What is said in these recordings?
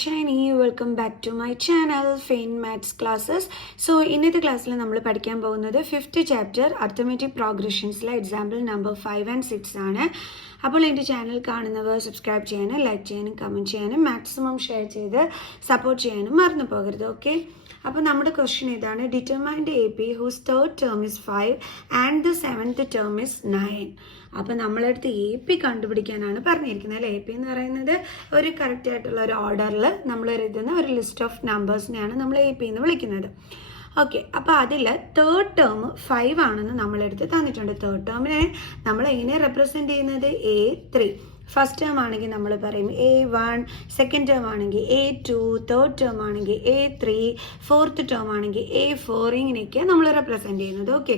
Shiny. Welcome back to my channel Fain Maths Classes. So ഇന്നത്തെ ക്ലാസ്സിൽ നമ്മൾ പഠിക്കാൻ പോകുന്നത് 5th chapter Arithmetic Progressionsലെ example number 5 and 6 ആണ്. അപ്പോൾ എൻ്റെ ചാനൽ കാണുന്നവർ സബ്സ്ക്രൈബ് ചെയ്യാനും ലൈക്ക് ചെയ്യാനും കമൻറ്റ് ചെയ്യാനും മാക്സിമം ഷെയർ ചെയ്ത് സപ്പോർട്ട് ചെയ്യാനും മറന്നു പോകരുത്. ഓക്കെ, അപ്പോൾ നമ്മുടെ ക്വസ്റ്റ്യൻ ഇതാണ്: determine the AP whose third term is 5 and the 7th term is 9. അപ്പോൾ നമ്മളടുത്ത് AP കണ്ടുപിടിക്കാനാണ് പറഞ്ഞിരിക്കുന്നത് അല്ലേ. AP എന്ന് പറയുന്നത് ഒരു കറക്റ്റ് ആയിട്ടുള്ള ഒരു ഓർഡറിൽ നമ്മൾ എഴുതുന്ന ഒരു ലിസ്റ്റ് ഓഫ് നമ്പേഴ്സിനെയാണ് നമ്മൾ AP എന്ന് വിളിക്കുന്നത്. ഓക്കെ, അപ്പോൾ അതിൽ തേർഡ് ടേം 5 ആണെന്ന് നമ്മളെടുത്ത് തന്നിട്ടുണ്ട്. തേർഡ് ടേമിനെ നമ്മൾ എങ്ങനെ റെപ്രസെൻറ്റ് ചെയ്യുന്നത്? A3. ഫസ്റ്റ് ടേം ആണെങ്കിൽ നമ്മൾ പറയും A1, സെക്കൻഡ് ടേം ആണെങ്കിൽ A2, തേർഡ് ടേം ആണെങ്കിൽ A3, ഫോർത്ത് ടേം ആണെങ്കിൽ A4, ഇങ്ങനെയൊക്കെയാണ് നമ്മൾ റെപ്രസെൻറ്റ് ചെയ്യുന്നത്. ഓക്കെ,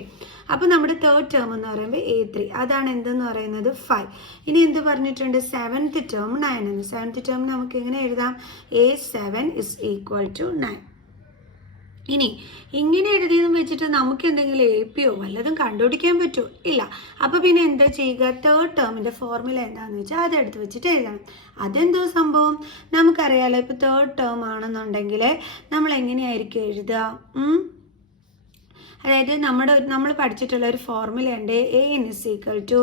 അപ്പോൾ നമ്മുടെ തേർഡ് ടേം എന്ന് പറയുമ്പോൾ A3, അതാണ് എന്തെന്ന് പറയുന്നത് 5. ഇനി എന്ത് പറഞ്ഞിട്ടുണ്ട്? 7th ടേം 9 എന്ന്. 7th ടേം നമുക്ക് എങ്ങനെ എഴുതാം? A7 is equal to 9. ഇനി ഇങ്ങനെ എഴുതിയതും വെച്ചിട്ട് നമുക്ക് എന്തെങ്കിലും APയോ വല്ലതും കണ്ടുപിടിക്കാൻ പറ്റുമോ? ഇല്ല. അപ്പോൾ പിന്നെ എന്താ ചെയ്യുക? തേർഡ് ടേമിൻ്റെ ഫോർമുല എന്താണെന്ന് വെച്ചാൽ അതെടുത്ത് വെച്ചിട്ട് എഴുതണം. അതെന്തോ സംഭവം നമുക്കറിയാലോ. ഇപ്പോൾ തേർഡ് ടേം ആണെന്നുണ്ടെങ്കിൽ നമ്മൾ എങ്ങനെയായിരിക്കും എഴുതുക? അതായത് നമ്മൾ പഠിച്ചിട്ടുള്ള ഒരു ഫോർമുലയുണ്ട്. AN is equal to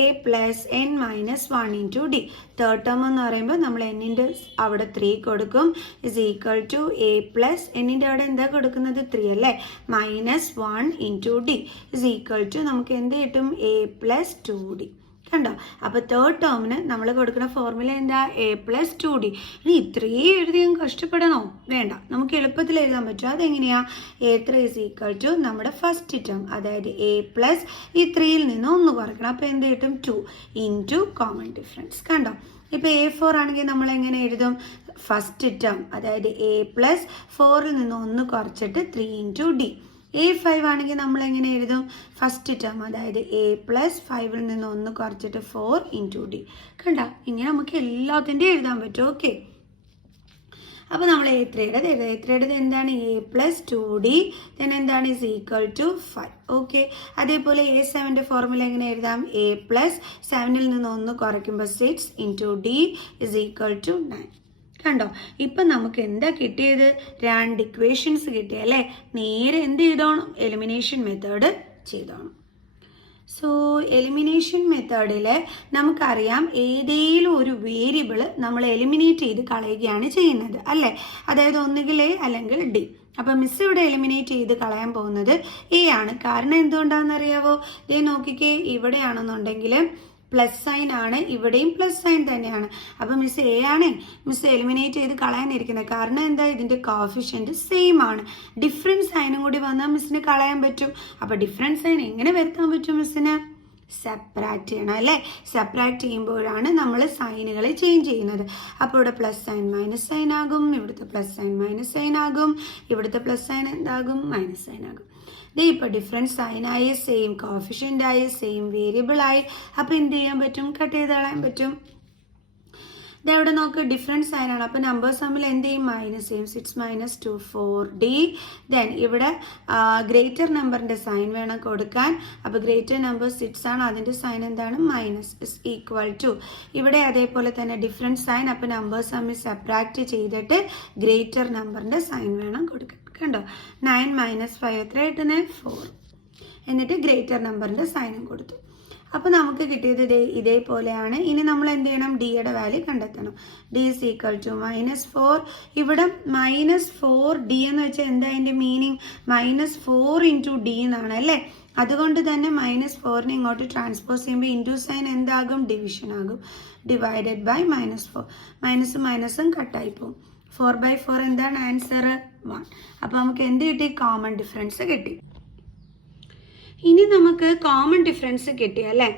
A plus N minus 1 into D. Third term എന്ന് പറയുമ്പോൾ നമ്മൾ എന്നിൻ്റെ അവിടെ 3 കൊടുക്കും, is equal to A plus എന്നിൻ്റെ അവിടെ എന്താ കൊടുക്കുന്നത്? 3 അല്ലേ, minus 1 into D is equal to നമുക്ക് എന്ത് കിട്ടും? A plus 2D. കണ്ടോ? അപ്പോൾ തേർഡ് ടേമിന് നമ്മൾ കൊടുക്കുന്ന ഫോർമുല എന്താ? A plus 2D. ഇനി ഇത്രയും എഴുതിയും കഷ്ടപ്പെടണോ? വേണ്ട, നമുക്ക് എളുപ്പത്തിൽ എഴുതാൻ പറ്റും. അതെങ്ങനെയാണ്? A3 is equal to നമ്മുടെ ഫസ്റ്റ് ടേം, അതായത് A പ്ലസ് ഈ 3യിൽ നിന്ന് 1 കുറയ്ക്കണം. അപ്പോൾ എന്ത് കിട്ടും? 2 ഇൻറ്റു കോമൺ ഡിഫറൻസ്. കണ്ടോ? ഇപ്പോൾ A4 ആണെങ്കിൽ നമ്മൾ എങ്ങനെ എഴുതും? ഫസ്റ്റ് ടേം, അതായത് A പ്ലസ് 4ൽ നിന്ന് 1 കുറച്ചിട്ട് 3 ഇൻറ്റു D. A5 ആണെങ്കിൽ നമ്മൾ എങ്ങനെ എഴുതും? ഫസ്റ്റ് ടേം, അതായത് A പ്ലസ് 5ൽ നിന്ന് 1 കുറച്ചിട്ട് 4 ഇൻറ്റു D. കണ്ട, ഇങ്ങനെ നമുക്ക് എല്ലാത്തിൻ്റെയും എഴുതാൻ പറ്റും. ഓക്കെ, അപ്പോൾ നമ്മൾ A3യുടെ എഴുതാം. A3യുടെ എന്താണ്? A പ്ലസ് 2D, then എന്താണ്? Is equal to 5. ഓക്കെ, അതേപോലെ A7ൻ്റെ ഫോർമുല എങ്ങനെ എഴുതാം? A പ്ലസ് 7ൽ നിന്ന് 1 കുറയ്ക്കുമ്പോൾ 6 into D is equal to 9. കണ്ടോ? ഇപ്പം നമുക്ക് എന്താ കിട്ടിയത്? 2 ഇക്വേഷൻസ് കിട്ടിയല്ലേ. നേരെ എന്ത് ചെയ്തോണം? എലിമിനേഷൻ മെത്തേഡ് ചെയ്തോണം. സോ എലിമിനേഷൻ മെത്തേഡിൽ നമുക്കറിയാം ഏതെങ്കിലും ഒരു വേരിയബിൾ നമ്മൾ എലിമിനേറ്റ് ചെയ്ത് കളയുകയാണ് ചെയ്യുന്നത് അല്ലേ. അതായത് ഒന്നുകിൽ A അല്ലെങ്കിൽ D. അപ്പം മിസ് ഇവിടെ എലിമിനേറ്റ് ചെയ്ത് കളയാൻ പോകുന്നത് A ആണ്. കാരണം എന്തുകൊണ്ടാണെന്ന് അറിയാവോ? ദേ നോക്കിക്കേ, ഇവിടെയാണെന്നുണ്ടെങ്കിൽ പ്ലസ് സൈൻ ആണ്, ഇവിടെയും പ്ലസ് സൈൻ തന്നെയാണ്. അപ്പം മിസ് A ആണ് മിസ് എലിമിനേറ്റ് ചെയ്ത് കളയാനിരിക്കുന്നത്. കാരണം എന്താ? ഇതിൻ്റെ കോഫിഷ്യൻറ്റ് സെയിം ആണ്. ഡിഫറൻറ്റ് സൈനും കൂടി വന്നാൽ മിസ്സിന് കളയാൻ പറ്റും. അപ്പോൾ ഡിഫറൻറ്റ് സൈൻ എങ്ങനെ വരുത്താൻ പറ്റും മിസ്സിന്? സെപ്പറേറ്റ് ചെയ്യണം അല്ലേ. സെപ്പറേറ്റ് ചെയ്യുമ്പോഴാണ് നമ്മൾ സൈനുകളെ ചേഞ്ച് ചെയ്യുന്നത്. അപ്പോൾ ഇവിടെ പ്ലസ് സൈൻ മൈനസ് സൈൻ ആകും, ഇവിടുത്തെ പ്ലസ് സൈൻ മൈനസ് സൈൻ ആകും, ഇവിടുത്തെ പ്ലസ് സൈൻ എന്താകും? മൈനസ് സൈൻ ആകും. ഇത് ഇപ്പോൾ ഡിഫറെൻറ്റ് സൈനായി, സെയിം കോഫിഷ്യൻ്റായി, സെയിം വേരിയബിളായി. അപ്പോൾ എന്ത് ചെയ്യാൻ പറ്റും? കട്ട് ചെയ്ത് കളയാൻ പറ്റും. ഇതെവിടെ നോക്ക്, ഡിഫറെൻറ്റ് സൈനാണ്. അപ്പോൾ നമ്പേഴ്സ് തമ്മിൽ എന്ത് ചെയ്യും? മൈനസ് ചെയ്യും. 6 മൈനസ് 2 4D. ദെൻ ഇവിടെ ഗ്രേറ്റർ നമ്പറിൻ്റെ സൈൻ വേണം കൊടുക്കാൻ. അപ്പോൾ ഗ്രേറ്റർ നമ്പർ 6 ആണ്, അതിൻ്റെ സൈൻ എന്താണ്? Minus is equal to. ഇവിടെ അതേപോലെ തന്നെ ഡിഫറെൻറ്റ് സൈൻ. അപ്പോൾ നമ്പേഴ്സ് തമ്മിൽ സെപ്പറേറ്റ് ചെയ്തിട്ട് ഗ്രേറ്റർ നമ്പറിൻ്റെ സൈൻ വേണം കൊടുക്കാൻ. കണ്ടോ? 9 മൈനസ് 5 എത്ര കിട്ടുന്നത്? 4. എന്നിട്ട് ഗ്രേറ്റർ നമ്പറിൻ്റെ സൈനും കൊടുത്തു. അപ്പോൾ നമുക്ക് കിട്ടിയത് ഇതേപോലെയാണ്. ഇനി നമ്മൾ എന്ത് ചെയ്യണം? ഡിയുടെ വാല്യൂ കണ്ടെത്തണം. D is equal to -4. ഇവിടെ -4D എന്ന് വെച്ചാൽ എന്താ അതിൻ്റെ മീനിങ്? -4 ഇൻറ്റു D എന്നാണ് അല്ലേ. അതുകൊണ്ട് തന്നെ -4നെ ഇങ്ങോട്ട് ട്രാൻസ്പോസ് ചെയ്യുമ്പോൾ ഇൻറ്റു സൈൻ എന്താകും? ഡിവിഷൻ ആകും. Divided by -4. മൈനസും മൈനസും കട്ടായി പോകും. 4/4 എന്താണ് ആൻസർ? 1. അപ്പോൾ നമുക്ക് എന്ത് കിട്ടി? കോമൺ ഡിഫറൻസ് കിട്ടി. ഇനി നമുക്ക് കോമൺ ഡിഫറൻസ് കിട്ടി അല്ലേ.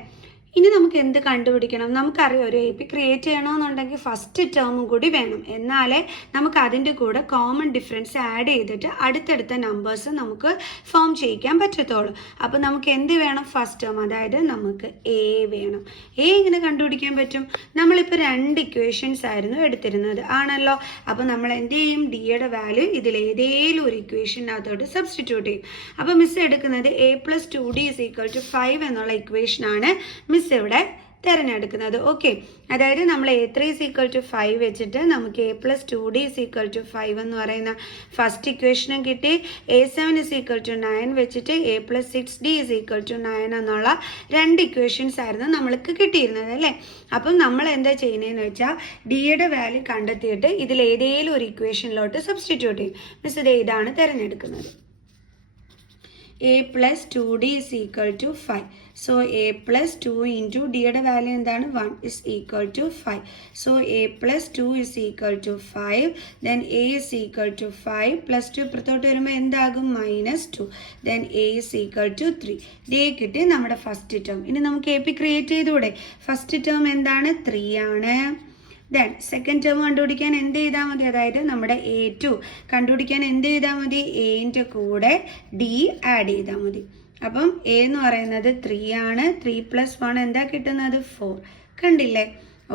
ഇനി നമുക്ക് എന്ത് കണ്ടുപിടിക്കണം? നമുക്കറിയാം ഒരു AP ക്രിയേറ്റ് ചെയ്യണമെന്നുണ്ടെങ്കിൽ ഫസ്റ്റ് ടേമും കൂടി വേണം. എന്നാലേ നമുക്ക് അതിൻ്റെ കൂടെ കോമൺ ഡിഫറൻസ് ആഡ് ചെയ്തിട്ട് അടുത്തടുത്ത നമ്പേഴ്സ് നമുക്ക് ഫോം ചെയ്യിക്കാൻ പറ്റത്തുള്ളൂ. അപ്പോൾ നമുക്ക് എന്ത് വേണം? ഫസ്റ്റ് ടേം, അതായത് നമുക്ക് A വേണം. A എങ്ങനെ കണ്ടുപിടിക്കാൻ പറ്റും? നമ്മളിപ്പോൾ 2 ഇക്വേഷൻസ് ആയിരുന്നു എടുത്തിരുന്നത് ആണല്ലോ. അപ്പോൾ നമ്മൾ എന്ത് ചെയ്യും? ഡിയുടെ വാല്യൂ ഇതിലേതെങ്കിലും ഒരു ഇക്വേഷനകത്തോട്ട് സബ്സ്റ്റിറ്റ്യൂട്ട് ചെയ്യും. അപ്പോൾ മിസ് എടുക്കുന്നത് A plus 2D is equal to 5 എന്നുള്ള ഇക്വേഷനാണ് മിസ് ഇവിടെ തിരഞ്ഞെടുക്കുന്നത്. ഓക്കെ, അതായത് നമ്മൾ A3 = 5 വെച്ചിട്ട് നമുക്ക് A + 2D = 5 എന്ന് പറയുന്ന ഫസ്റ്റ് ഇക്വേഷനും കിട്ടി. A7 = 9 വെച്ചിട്ട് A + 6D = 9 എന്നുള്ള 2 ഇക്വേഷൻസ് ആയിരുന്നു നമ്മൾക്ക് കിട്ടിയിരുന്നത് അല്ലേ. അപ്പം നമ്മൾ എന്താ ചെയ്യുന്നതെന്ന് വെച്ചാൽ ഡിയുടെ വാല്യൂ കണ്ടെത്തിയിട്ട് ഇതിൽ ഏതെങ്കിലും ഒരു ഇക്വേഷനിലോട്ട് സബ്സ്റ്റിറ്റ്യൂട്ട് ചെയ്യും. മിസ് ഇത് ഇതാണ് തിരഞ്ഞെടുക്കുന്നത്. A + 2D = 5. So A + 2 into D യുടെ വാല്യൂ എന്താണ് 1 is equal to 5. So A + 2 is equal to 5. Then A is equal to 5 + 2 ഇപ്പുറത്തോട്ട് വരുമ്പോൾ എന്താകും -2. Then A is equal to 3. D കിട്ടി നമ്മുടെ ഫസ്റ്റ് ടേം. ഇനി നമുക്ക് AP ക്രിയേറ്റ് ചെയ്തുകൂടെ? ഫസ്റ്റ് ടേം എന്താണ് 3 ആണ്. ദെൻ സെക്കൻഡ് ടേം കണ്ടുപിടിക്കാൻ എന്ത് ചെയ്താൽ മതി? അതായത് നമ്മുടെ A2 കണ്ടുപിടിക്കാൻ എന്ത് ചെയ്താൽ മതി? എന്റെ കൂടെ D ആഡ് ചെയ്താൽ മതി. അപ്പം A എന്ന് പറയുന്നത് 3 ആണ്. 3 + 1 എന്താ കിട്ടുന്നത്? 4. കണ്ടില്ലേ?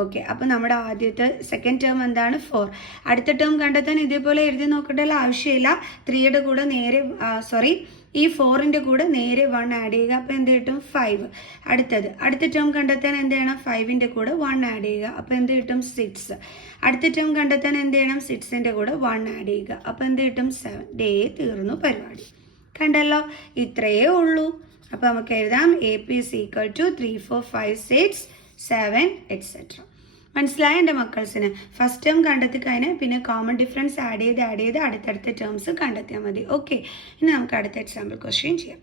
ഓക്കെ, അപ്പം നമ്മുടെ ആദ്യത്തെ സെക്കൻഡ് ടേം എന്താണ്? 4. അടുത്ത ടേം കണ്ടെത്താൻ ഇതേപോലെ എഴുതി നോക്കേണ്ട ആവശ്യമില്ല. 3യുടെ കൂടെ നേരെ ഈ 4ന്റെ കൂടെ നേരെ 1 ആഡ് ചെയ്യുക. അപ്പോൾ എന്ത് കിട്ടും? 5. അടുത്ത ടേം കണ്ടെത്താൻ എന്ത് ചെയ്യണം? 5ന്റെ കൂടെ 1 ആഡ് ചെയ്യുക. അപ്പോൾ എന്ത് കിട്ടും? 6. അടുത്ത ടേം കണ്ടെത്താൻ എന്ത് ചെയ്യണം? 6ന്റെ കൂടെ 1 ആഡ് ചെയ്യുക. അപ്പോൾ എന്ത് കിട്ടും? 7. ഡേ തീർന്നു പരിപാടി. കണ്ടല്ലോ, ഇത്രയേ ഉള്ളൂ. അപ്പോൾ നമുക്ക് എഴുതാം AP = 3, 4, 5, 6, 7 etc. മനസ്സിലായ എൻ്റെ മക്കൾസിന്? ഫസ്റ്റ് ടേം കണ്ടെത്തി കഴിഞ്ഞാൽ പിന്നെ കോമൺ ഡിഫറൻസ് ആഡ് ചെയ്ത് അടുത്തടുത്ത ടേംസ് കണ്ടെത്തിയാൽ മതി. ഓക്കെ, ഇനി നമുക്ക് അടുത്ത എക്സാമ്പിൾ ക്വസ്റ്റ്യൻ ചെയ്യാം.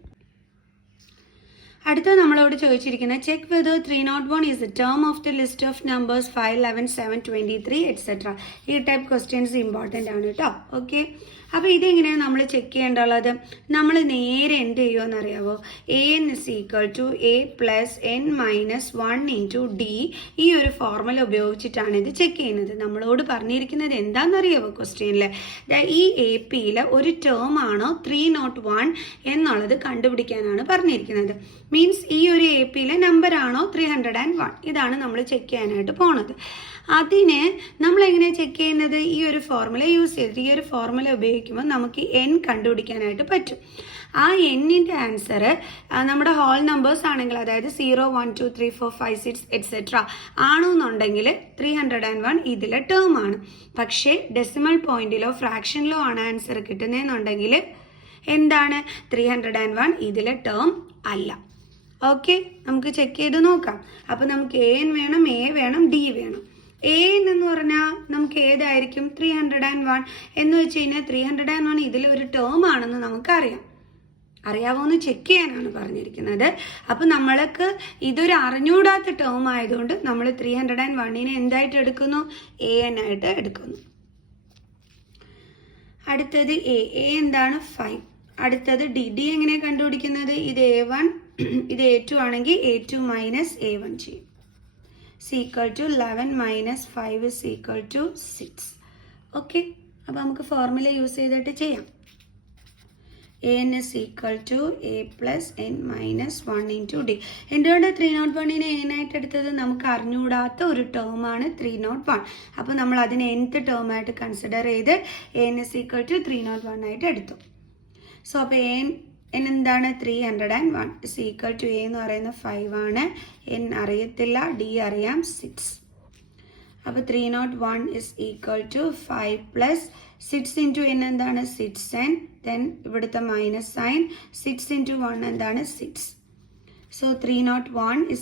അടുത്ത നമ്മളോട് ചോദിച്ചിരിക്കുന്നത് check whether 301 is A term of the list of numbers 5, 11, 7, 23 etc. ഈ ടൈപ്പ് ക്വസ്റ്റ്യൻസ് ഇമ്പോർട്ടൻ്റ് ആണ് കേട്ടോ. ഓക്കെ, അപ്പോൾ ഇതെങ്ങനെയാണ് നമ്മൾ ചെക്ക് ചെയ്യേണ്ടുള്ളത്? നമ്മൾ നേരെ എന്ത് ചെയ്യുമെന്ന് അറിയാവോ? AN = A + n - 1 × D ഈ ഒരു ഫോർമുല ഉപയോഗിച്ചിട്ടാണ് ഇത് ചെക്ക് ചെയ്യുന്നത്. നമ്മളോട് പറഞ്ഞിരിക്കുന്നത് എന്താണെന്നറിയാവോ ക്വസ്റ്റ്യനിൽ? ഈ APയിൽ ഒരു ടേം ആണോ 301 എന്നുള്ളത് കണ്ടുപിടിക്കാനാണ് പറഞ്ഞിരിക്കുന്നത്. മീൻസ് ഈ ഒരു APയിലെ നമ്പർ ആണോ 301? ഇതാണ് നമ്മൾ ചെക്ക് ചെയ്യാനായിട്ട് പോണത്. അതിന് നമ്മൾ എങ്ങനെ ചെക്ക് ചെയ്യുന്നത്? ഈ ഒരു ഫോർമുല യൂസ് ചെയ്തിട്ട് ഈ ഒരു ഫോർമുല ഉപയോഗിക്കുമ്പോൾ നമുക്ക് n കണ്ടുപിടിക്കാനായിട്ട് പറ്റും. ആ എന്നിൻ്റെ ആൻസർ നമ്മുടെ ഹോൾ നമ്പേഴ്സ് ആണെങ്കിൽ, അതായത് 0, 1, 2, 3, 4, 5, 6 etc. ആണെന്നുണ്ടെങ്കിൽ 301 ഇതിലെ ടേം ആണ്. പക്ഷേ ഡെസിമൽ പോയിന്റിലോ ഫ്രാക്ഷനിലോ ആണ് ആൻസർ കിട്ടുന്നതെന്നുണ്ടെങ്കിൽ എന്താണ്? 301 ഇതിലെ ടേം അല്ല. ഓക്കെ, നമുക്ക് ചെക്ക് ചെയ്ത് നോക്കാം. അപ്പോൾ നമുക്ക് AN വേണം, A വേണം, D വേണം. AN എന്ന് പറഞ്ഞാൽ നമുക്ക് ഏതായിരിക്കും? 301 എന്ന് വെച്ച് കഴിഞ്ഞാൽ 301 ഇതിലൊരു ടേം ആണെന്ന് നമുക്കറിയാം. അറിയാവോന്ന് ചെക്ക് ചെയ്യാനാണ് പറഞ്ഞിരിക്കുന്നത്. അപ്പം നമ്മൾക്ക് ഇതൊരു അറിഞ്ഞൂടാത്ത ടേം ആയതുകൊണ്ട് നമ്മൾ 301നെ എന്തായിട്ട് എടുക്കുന്നു? AN ആയിട്ട് എടുക്കുന്നു. അടുത്തത് A എന്താണ്? 5. അടുത്തത് D എങ്ങനെ കണ്ടുപിടിക്കുന്നത്? ഇത് A1 ഇത് A2 ആണെങ്കിൽ A2 - A1 ചെയ്യും. = 11 - 5 = 6. ഓക്കെ, അപ്പോൾ നമുക്ക് ഫോർമുല യൂസ് ചെയ്തിട്ട് ചെയ്യാം. AN = A + n - 1 × D. എന്തുകൊണ്ട് 301നെ AN ആയിട്ട് എടുത്തത്? നമുക്ക് അറിഞ്ഞുകൂടാത്ത ഒരു ടേം ആണ് 301. അപ്പോൾ നമ്മൾ അതിനെ nth ടേം ആയിട്ട് കൺസിഡർ ചെയ്ത് AN = 301 ആയിട്ട് എടുത്തു. സോ അപ്പോൾ n എന്താണ്? 301 = A എന്ന് പറയുന്ന 5 ആണ്. n അറിയത്തില്ല, D അറിയാം 6. അപ്പോൾ 301 = 5 + 6 × n എന്താണ്? 6n. ദെൻ ഇവിടുത്തെ മൈനസ് സൈൻ. 6 × 1 എന്താണ്? 6. സോ 301 =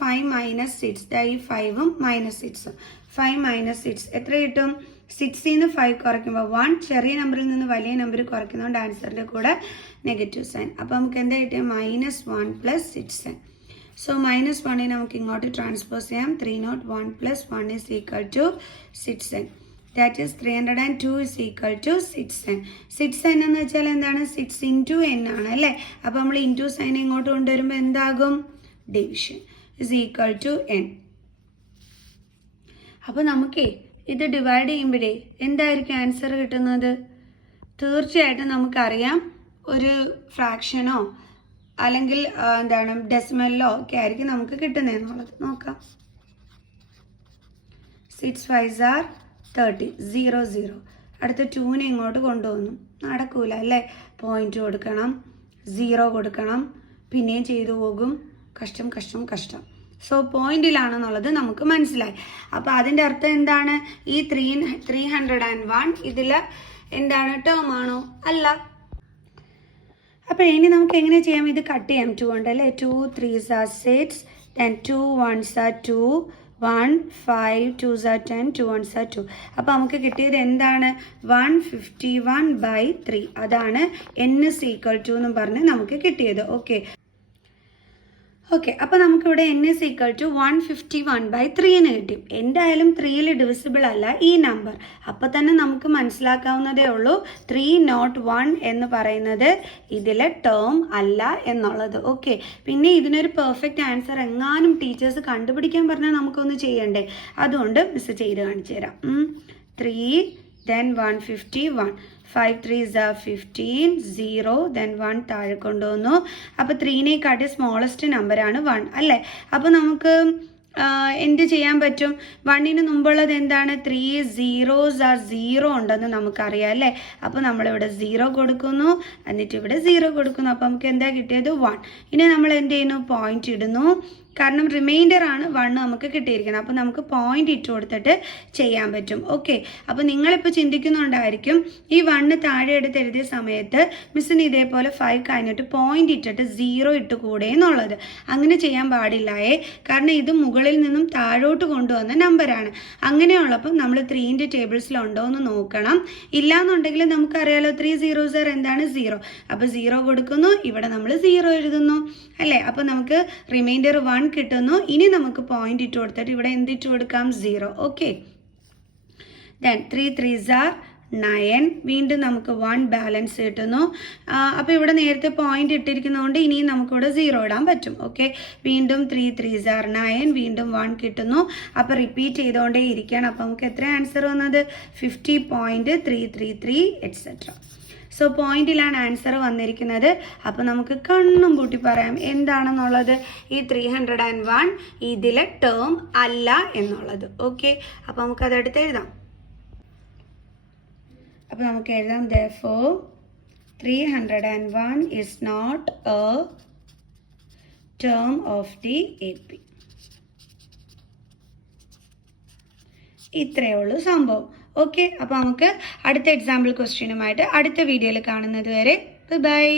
5 - 6. ഈ 5ഉം -6ഉം 5 - 6 എത്ര കിട്ടും? 6ൽ നിന്ന് 5 കുറയ്ക്കുമ്പോൾ 1, ചെറിയ നമ്പറിൽ നിന്ന് വലിയ നമ്പർ കുറയ്ക്കുന്നതുകൊണ്ട് ആൻസറിൻ്റെ കൂടെ നെഗറ്റീവ് സൈൻ. അപ്പോൾ നമുക്ക് എന്താ കിട്ടിയത്? -1 + 6n. സോ -1നെ നമുക്ക് ഇങ്ങോട്ട് ട്രാൻസ്പോസ് ചെയ്യാം. 301 + 1 = 6n. That is 302 = 6n. 6n എന്ന് വെച്ചാൽ എന്താണ്? 6 × n ആണ് അല്ലേ. അപ്പോൾ നമ്മൾ ഇൻറ്റു സൈൻ ഇങ്ങോട്ട് കൊണ്ടുവരുമ്പോൾ എന്താകും? Division = n. അപ്പോൾ നമുക്കേ ഇത് ഡിവൈഡ് ചെയ്യുമ്പോഴേ എന്തായിരിക്കും ആൻസർ കിട്ടുന്നത്? തീർച്ചയായിട്ടും നമുക്കറിയാം ഒരു ഫ്രാക്ഷനോ അല്ലെങ്കിൽ എന്താണ് ഡെസിമലിലോ ഒക്കെ ആയിരിക്കും നമുക്ക് കിട്ടുന്നതെന്നുള്ളത്. നോക്കാം. 6 5s are 30. 0 0. അടുത്ത 2നെ ഇങ്ങോട്ട് കൊണ്ടുവന്നു. നടക്കൂല അല്ലേ. പോയിന്റ് കൊടുക്കണം, 0 കൊടുക്കണം, പിന്നെയും ചെയ്തു പോകും. കഷ്ടം. സോ പോയിന്റിലാണെന്നുള്ളത് നമുക്ക് മനസ്സിലായി. അപ്പോൾ അതിൻ്റെ അർത്ഥം എന്താണ്? ഈ 301 ഇതിൽ എന്താണ്, ടേം ആണോ? അല്ല. അപ്പോൾ ഇനി നമുക്ക് എങ്ങനെ ചെയ്യാം? ഇത് കട്ട് ചെയ്യാം 2 കൊണ്ട് അല്ലേ. 2 3s are 6, then 2 1s are 2, 1 5 2s are 10, 2 1s are 2. അപ്പോൾ നമുക്ക് കിട്ടിയത് എന്താണ്? 151/3. അതാണ് n is equal to എന്ന് പറഞ്ഞ് നമുക്ക് കിട്ടിയത്. ഓക്കെ, അപ്പോൾ നമുക്കിവിടെ n is equal to 151/3 എന്ന് കിട്ടി. എന്തായാലും 3ൽ ഡിവിസിബിൾ അല്ല ഈ നമ്പർ. അപ്പോൾ തന്നെ നമുക്ക് മനസ്സിലാക്കാവുന്നതേ ഉള്ളൂ 301 എന്ന് പറയുന്നത് ഇതിലെ ടേം അല്ല എന്നുള്ളത്. ഓക്കെ, പിന്നെ ഇതിനൊരു പെർഫെക്റ്റ് ആൻസർ എങ്ങാനും ടീച്ചേഴ്സ് കണ്ടുപിടിക്കാൻ പറഞ്ഞാൽ നമുക്കൊന്ന് ചെയ്യണ്ടേ? അതുകൊണ്ട് മിസ് ചെയ്ത് കാണിച്ചു തരാം. 3 then 151, 5 3s are 15, 0 then 1 താഴെ കൊണ്ടുവന്നു. അപ്പോൾ 3നേക്കാട്ടി സ്മോളസ്റ്റ് നമ്പറാണ് 1 അല്ലേ. അപ്പോൾ നമുക്ക് എന്ത് ചെയ്യാൻ പറ്റും? 1ന് മുമ്പുള്ളത് എന്താണ്? 3 zeros are 0 ഉണ്ടെന്ന് നമുക്കറിയാം അല്ലേ. അപ്പോൾ നമ്മളിവിടെ 0 കൊടുക്കുന്നു, എന്നിട്ട് ഇവിടെ 0 കൊടുക്കുന്നു. അപ്പോൾ നമുക്ക് എന്താ കിട്ടിയത്? 1. ഇനി നമ്മൾ എന്ത് ചെയ്യുന്നു? പോയിന്റ് ഇടുന്നു. കാരണം റിമൈൻഡർ ആണ് 1 നമുക്ക് കിട്ടിയിരിക്കുന്നത്. അപ്പോൾ നമുക്ക് പോയിന്റ് ഇട്ട് കൊടുത്തിട്ട് ചെയ്യാൻ പറ്റും. ഓക്കെ, അപ്പോൾ നിങ്ങളിപ്പോൾ ചിന്തിക്കുന്നുണ്ടായിരിക്കും ഈ 1 താഴെ എടുത്ത് എഴുതിയ സമയത്ത് മിസ്സിന് ഇതേപോലെ 5 കഴിഞ്ഞിട്ട് പോയിന്റ് ഇട്ടിട്ട് 0 ഇട്ട് കൂടെ എന്നുള്ളത്. അങ്ങനെ ചെയ്യാൻ പാടില്ലായേ. കാരണം ഇത് മുകളിൽ നിന്നും താഴോട്ട് കൊണ്ടുവന്ന നമ്പറാണ്. അങ്ങനെയുള്ളപ്പോൾ നമ്മൾ 3ൻ്റെ ടേബിൾസിലുണ്ടോ എന്ന് നോക്കണം. ഇല്ലാന്നുണ്ടെങ്കിൽ നമുക്കറിയാലോ 3 zeros are എന്താണ്? 0. അപ്പോൾ 0 കൊടുക്കുന്നു, ഇവിടെ നമ്മൾ 0 എഴുതുന്നു അല്ലേ. അപ്പോൾ നമുക്ക് റിമൈൻഡർ 1 കിട്ടുന്നു. ഇനി നമുക്ക് പോയിന്റ് ഇട്ട് കൊടുത്തിട്ട് ഇവിടെ എന്തിട്ട് കൊടുക്കാം? 0. Okay, then 3 3s are 9. വീണ്ടും നമുക്ക് 1 ബാലൻസ് കിട്ടുന്നു. അപ്പോൾ ഇവിടെ നേരത്തെ പോയിന്റ് ഇട്ടിരിക്കുന്നതുകൊണ്ട് ഇനിയും നമുക്കിവിടെ 0 ഇടാൻ പറ്റും. ഓക്കെ, വീണ്ടും 3 3s are 9, വീണ്ടും 1 കിട്ടുന്നു. അപ്പോൾ റിപ്പീറ്റ് ചെയ്തുകൊണ്ടേ ഇരിക്കുകയാണ്. അപ്പോൾ നമുക്ക് എത്ര ആൻസർ വന്നത്? 50.333 എക്സെട്ര. സോ പോയിന്റിലാണ് ആൻസർ വന്നിരിക്കുന്നത്. അപ്പോൾ നമുക്ക് കണ്ണും പൂട്ടി പറയാം എന്താണെന്നുള്ളത്. ഈ 301 ഇതിലെ ടേം അല്ല എന്നുള്ളത്. ഓക്കെ, അപ്പോൾ നമുക്കതെടുത്ത് എഴുതാം. അപ്പോൾ നമുക്ക് എഴുതാം therefore 301 is not a term of the AP. ഇത്രയേ ഉള്ളൂ സംഭവം. ഓക്കെ, അപ്പോൾ നമുക്ക് അടുത്ത എക്സാമ്പിൾ ക്വസ്റ്റ്യനുമായിട്ട് അടുത്ത വീഡിയോയിൽ കാണുന്നത് വരെ ബൈ.